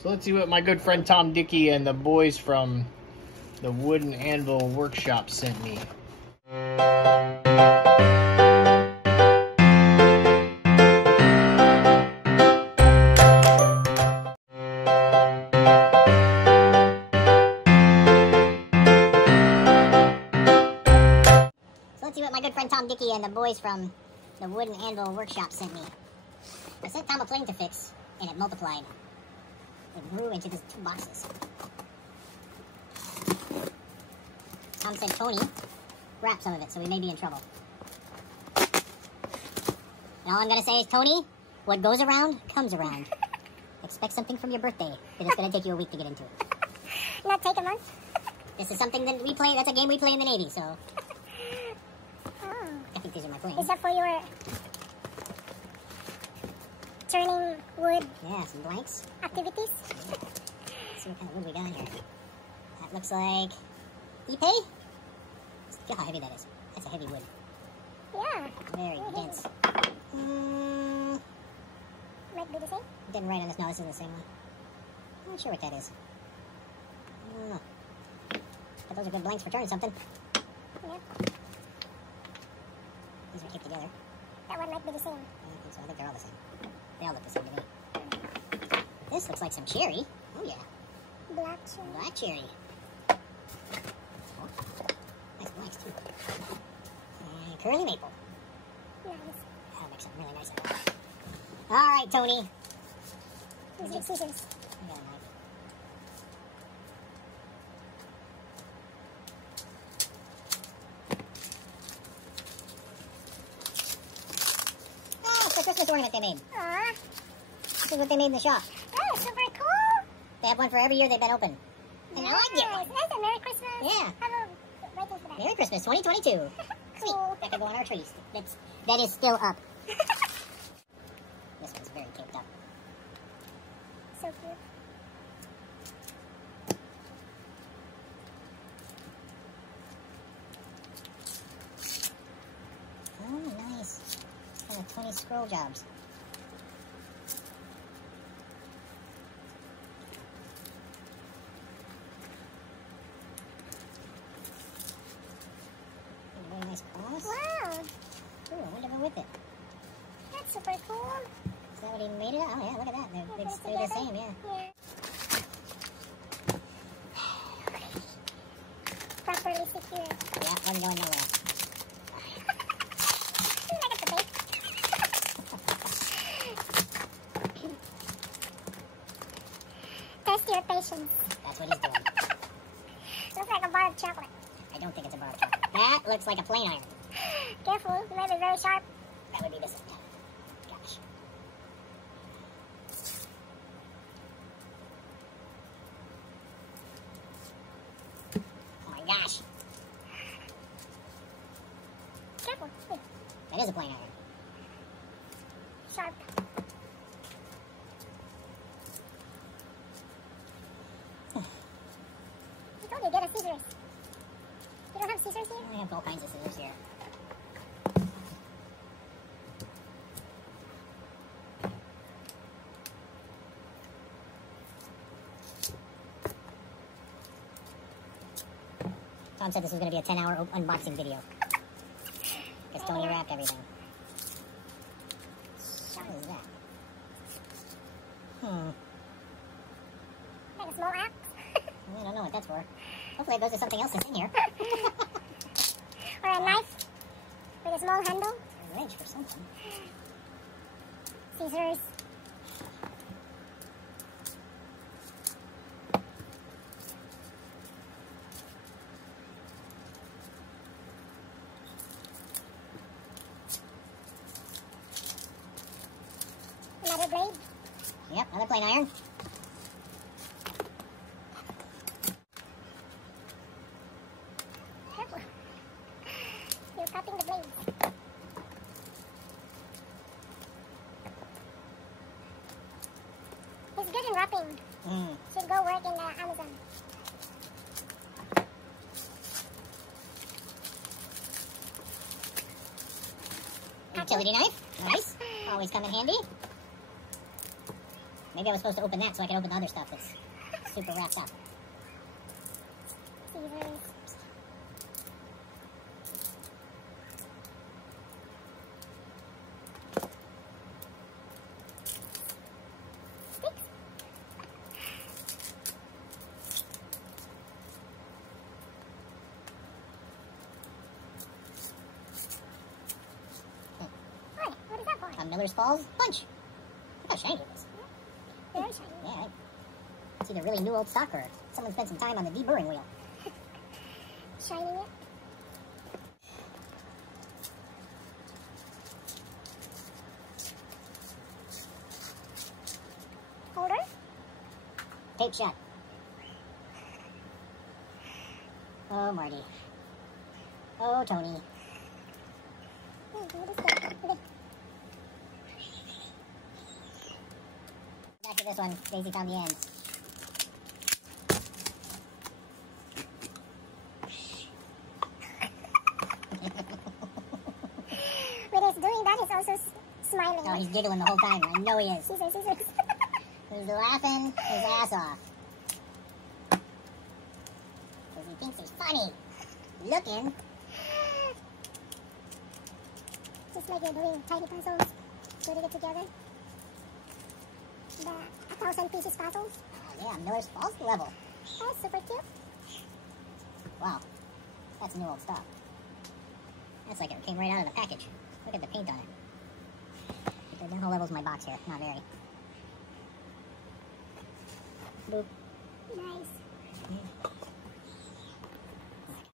So let's see what my good friend Tom Dickey and the boys from the Wood and Anvil Workshop sent me. So let's see what my good friend Tom Dickey and the boys from the Wood and Anvil Workshop sent me. I sent Tom a plane to fix, and it multiplied. It grew into these 2 boxes. Tom said Tony wrapped some of it, so we may be in trouble. And all I'm going to say is, Tony, what goes around, comes around. Expect something from your birthday, because it's going to take you a week to get into it. Not take a month? This is something that we play, that's a game we play in the Navy, so... Oh. I think these are my planes. Is that for your turning wood Yeah, some blanks. activities? Let's see what kind of wood we got here. That looks like Ipe. Look how heavy that is. That's a heavy wood. Yeah. Very dense. Might be the same. Didn't write on this. No, this isn't the same one. I'm not sure what that is. I don't know. But those are good blanks for turning something. Yeah. These are taped together. That one might be the same. I don't think so. I think they're all the same. They all look the same to me. This looks like some cherry. Oh yeah. Black cherry. Black cherry. Oh, nice blanks too. And curly maple. Nice. That'll make something really nice out of it. Alright, Tony. These are scissors. I got a knife. Oh, it's the Christmas ornament they made. Aw. This is what they made in the shop. Oh, super cool. They have one for every year they've been open. And now I get one. That's a Merry Christmas. Yeah. Have a waiting for that. Merry Christmas 2022. Sweet. Cool. That could go on our trees. That is still up. This one's very taped up. So cute. Oh, nice. Kind of 20 scroll jobs. Very nice cross. Wow. Ooh, I wonder who with it. That's super cool. Is that what he made it? Oh yeah, look at that. They're the together? same, yeah. Yeah. Properly secured. Yeah, wasn't going nowhere. I got the bait. Test your patience. That's what he's doing. Looks like a bar of chocolate. I don't think it's a bar of chocolate. That looks like a plane iron. Careful, you might be very sharp. That would be missing. Gosh. Oh my gosh. Careful. Wait, That is a plane iron. sharp. I told you, get a scissors. You don't have scissors here? I have all kinds of scissors here. Tom said this was going to be a 10-hour unboxing video. Because Tony wrapped everything. What is that? Like a small axe? I don't know what that's for. Hopefully it goes to something else that's in here. Or a knife with a small handle? A wrench for something. Scissors. Another blade. Yep, another plane iron. Careful. You're cutting the blade. It's good in wrapping. Should go work in the Amazon. Utility knife. Nice. Always come in handy. Maybe I was supposed to open that so I could open the other stuff that's super wrapped up. Scissors. Sticks. What is that for? A Miller's Falls punch. Look how shiny it is. Very shiny. Yeah, it's either really new old stock or someone spent some time on the deburring wheel. Shining it. Holder. Tape shut. Oh, Marty. Oh, Tony. What is that? Okay. Back to this one. Daisy found the ends. When he's doing that, he's also smiling. Oh, he's giggling the whole time. I know he is. Scissors, scissors. He's laughing his ass off. Because he thinks he's funny. Looking. Just like you're doing tiny puzzles, putting it together. The 1,000 pieces puzzles. Oh, yeah, Miller's Falls level. That's super cute. Wow. That's new old stuff. That's like it came right out of the package. Look at the paint on it. The whole level's my box here. Not very. Boop. Nice.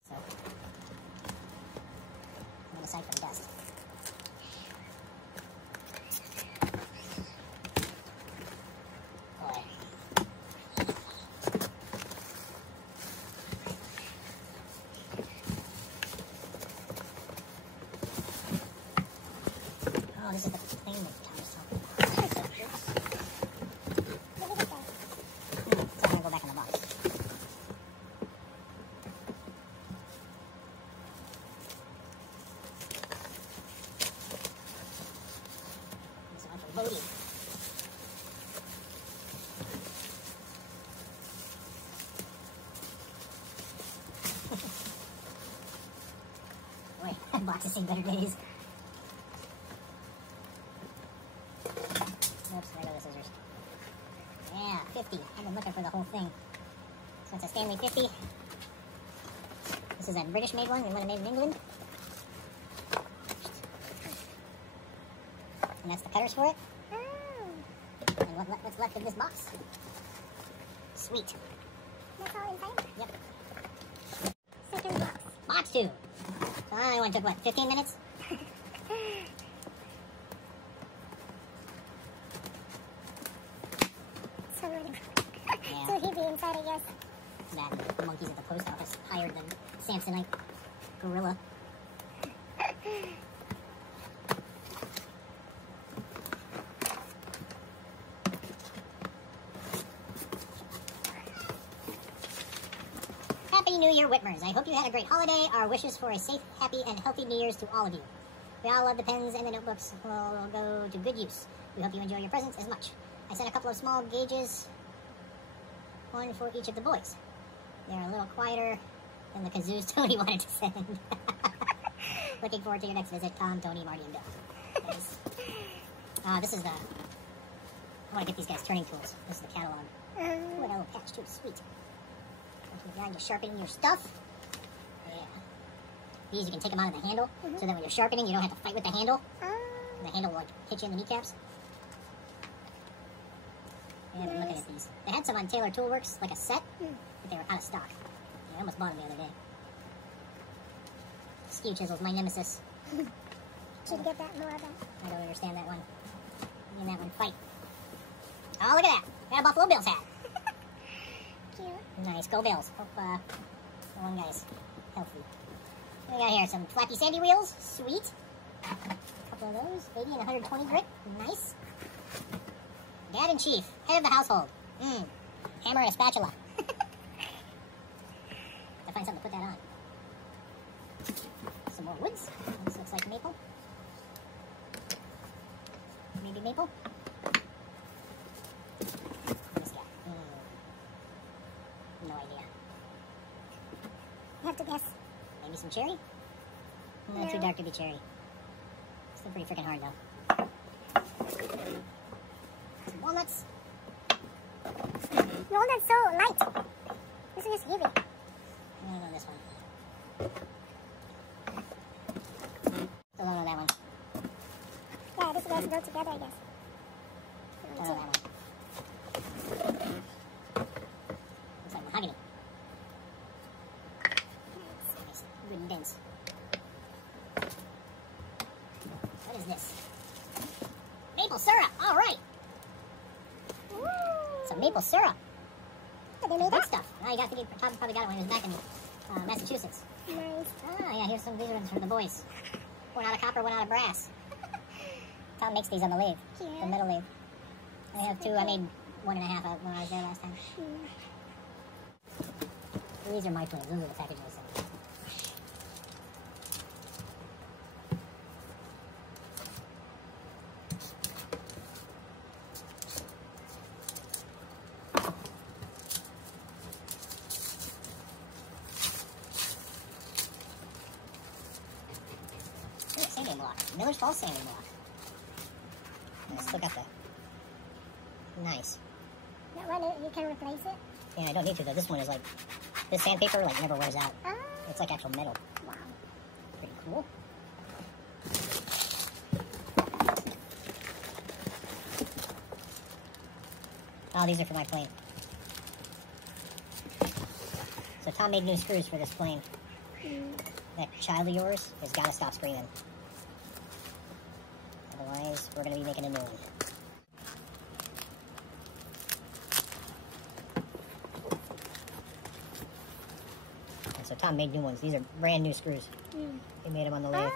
So, I'm aside from dust. Boy. Oh, this is the thing that Tom was talking about. Look at that. So I'm gonna go back in the box. This one for Bodie. Boy, that box has seen better days. Oops, there go the scissors. Yeah, 50. I've been looking for the whole thing. So it's a Stanley 50. This is a British-made one. We want it made in England. And that's the cutters for it. Oh. And what's left of this box. Sweet. That's all inside? Yep. Second box. Box 2. So I only took, what, 15 minutes? So many. Yeah. Too heavy inside, I guess. That the monkeys at the post office hired the Samsonite gorilla. Happy New Year, Whitmers. I hope you had a great holiday. Our wishes for a safe, happy, and healthy New Year's to all of you. We all love the pens and the notebooks will go to good use. We hope you enjoy your presents as much. I sent a couple of small gauges, one for each of the boys. They're a little quieter than the kazoos Tony wanted to send. Looking forward to your next visit, Tom, Tony, Marty, and Bill. Nice. This is the... I want to get these guys turning tools. This is the catalog. Ooh, that little patch too, sweet. You're sharpening your stuff. Yeah. These you can take them out of the handle, so that when you're sharpening, you don't have to fight with the handle. Oh. The handle will like hit you in the kneecaps. Yeah, I've been looking at these. They had some on Taylor Toolworks, like a set, but they were out of stock. Yeah, I almost bought them the other day. Skew chisels, my nemesis. Should get that more of that. I don't understand that one. Me and that one fight. Oh, look at that. Got a Buffalo Bills hat. Cute. Nice. Go Bills. Hope the one guy's healthy. What we got here? Some flappy sandy wheels. Sweet. A couple of those. 80 and 120 grit. Nice. Dad in chief. Head of the household. Hammer and a spatula. I find something to put that on. Some more woods. This looks like maple. Maybe maple. have to guess. Maybe some cherry? Not No. too dark to be cherry. Still pretty freaking hard, though. Some walnuts. No, that's so light. This one is heavy. I don't know this one. Still don't know that one. Yeah, this guys go together, I guess. Don't know that one. Looks like mahogany. Nice. Good and dense. What is this? Maple syrup. All right. Ooh. Some maple syrup. What they made Good that? stuff. Oh, you got to probably got it when he was back in Massachusetts. Nice. Oh, yeah, here's some ones from the boys. One out of copper, one out of brass. Tom makes these on the lathe, the Cute. metal lathe. I have two. I made 1.5 of when I was there last time. These are my twins. Those are the packages I sent. Ooh, sanding block. Miller's Falls sanding block. I still got that. Nice. That one, you can replace it? Yeah, I don't need to though. This one is like, this sandpaper like never wears out. Ah, It's like actual metal. wow. Pretty cool. Oh, these are for my plane. So Tom made new screws for this plane. That child of yours has got to stop screaming. Otherwise, we're going to be making a new one. And so Tom made new ones. These are brand new screws. He made them on the lathe.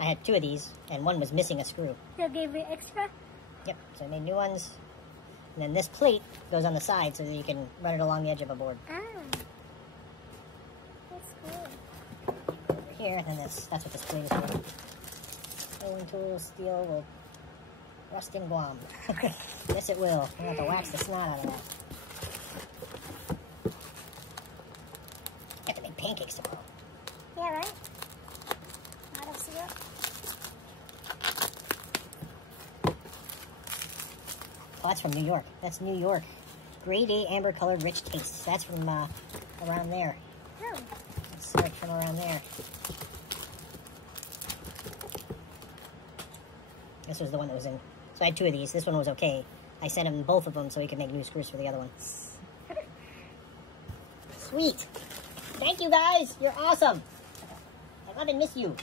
I had 2 of these, and one was missing a screw. They'll give you extra? Yep, so I made new ones. And then this plate goes on the side so that you can run it along the edge of a board. Ah. That's cool. Over here, and then that's what this plate is for. Rolling tool, steel will rust in Guam. Yes, it will. We'll have to wax the snot out of that. Got to make pancakes tomorrow. Yeah, right? Out of syrup. Oh, that's from New York. That's New York. Grade A amber colored rich tastes. That's from around there. Oh. That's like from around there. This was the one that was in. So I had 2 of these. This one was okay. I sent him both of them so he could make new screws for the other one. Sweet. Thank you guys. You're awesome. I love and miss you.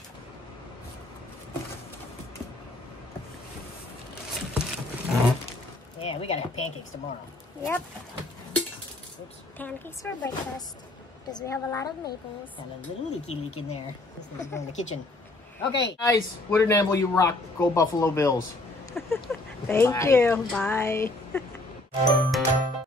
Yeah, we gotta have pancakes tomorrow. Yep. Oops. Pancakes for breakfast. Because we have a lot of maples. Got a little leaky leak in there. This needs to go in the kitchen. Okay. Guys, Wood and Anvil, you rock. Go Buffalo Bills. Thank Bye. you. Bye.